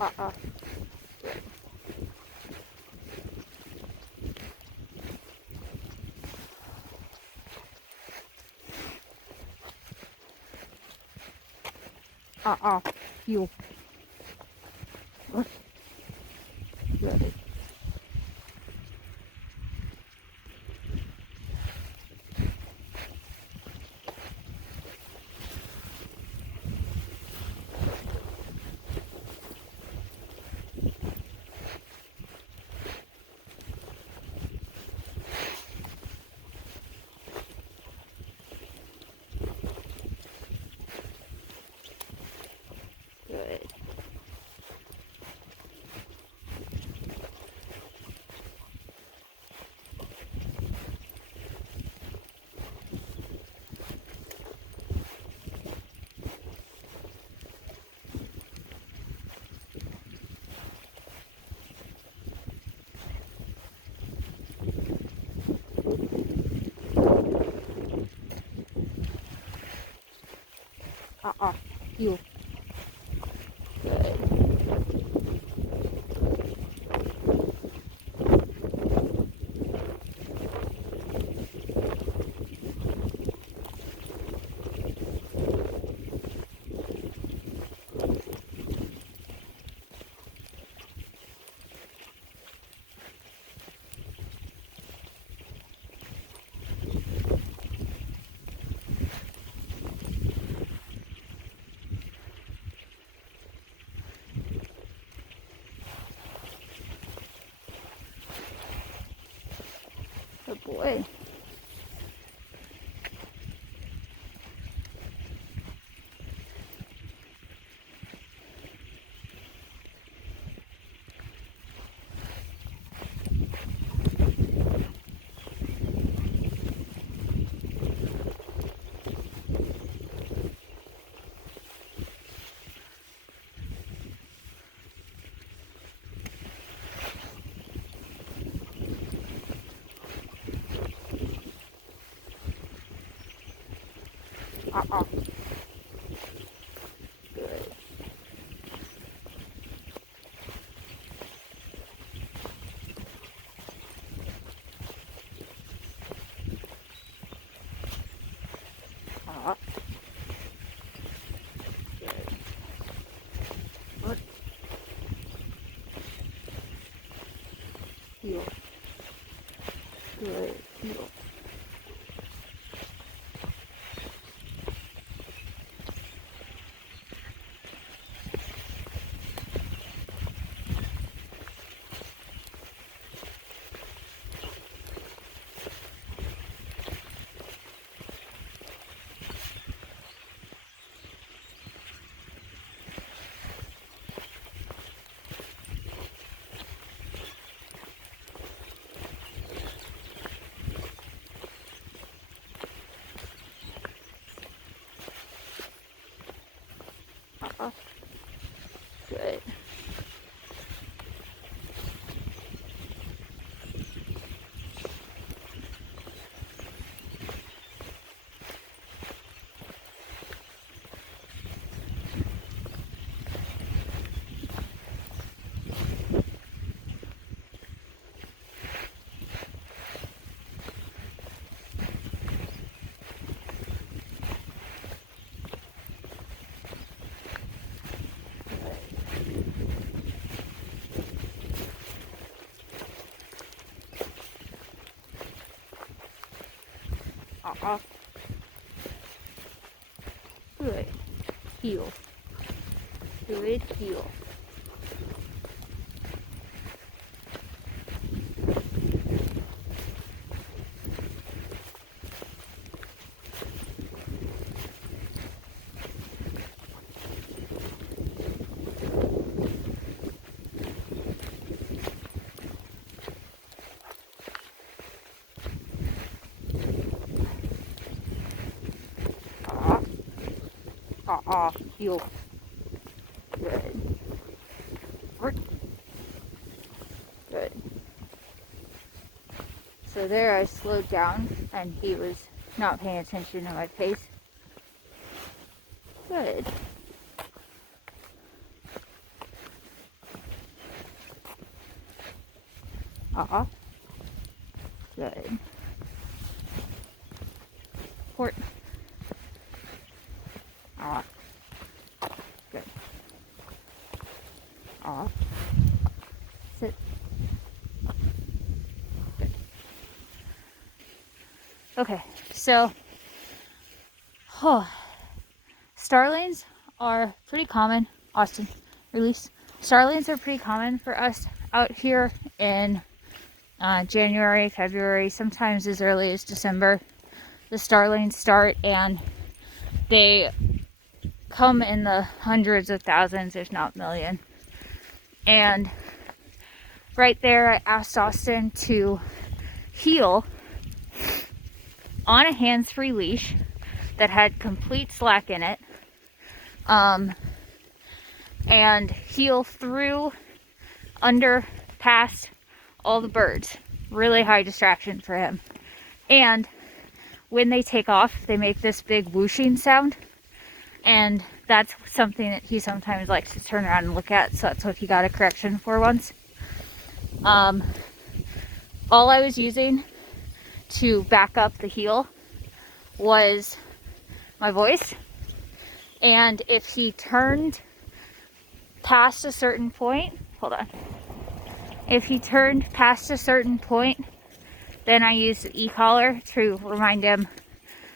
Uh-uh. You. Good. Good. You. Good. Good boy. Uh-uh. Good. Uh-uh. Good. Good. Heel. Good. Heel. Uh-uh. Good. Uh-uh. Good. Heel. Good. Heel. Uh-uh. Heel. Good. Work. Good. So there I slowed down and he was not paying attention to my pace. Good. Off. Good. Port. Off. Good. Off. Sit. Good. Okay, so starlings are pretty common. Austin, release. Starlings are pretty common for us out here in January, February, sometimes as early as December. The starlings start, and they come in the hundreds of thousands, if not million. And right there, I asked Austin to heel on a hands-free leash that had complete slack in it, and heel through, under, past all the birds. Really high distraction for him. And when they take off, they make this big whooshing sound, and that's something that he sometimes likes to turn around and look at, so that's what he got a correction for once. All I was using to back up the heel was my voice, and if he turned past a certain point, if he turned past a certain point, then I used the e-collar to remind him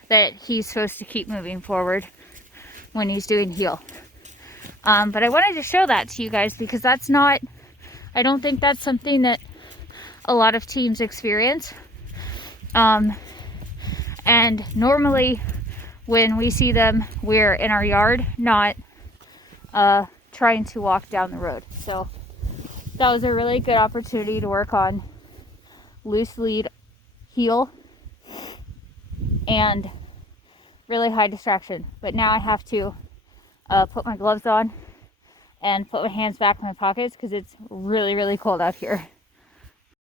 that he's supposed to keep moving forward when he's doing heel. But I wanted to show that to you guys because that's not, I don't think that's something that a lot of teams experience. And normally when we see them, we're in our yard, not trying to walk down the road. So that was a really good opportunity to work on loose lead, heel, and really high distraction. But now I have to put my gloves on and put my hands back in my pockets because it's really, really cold out here.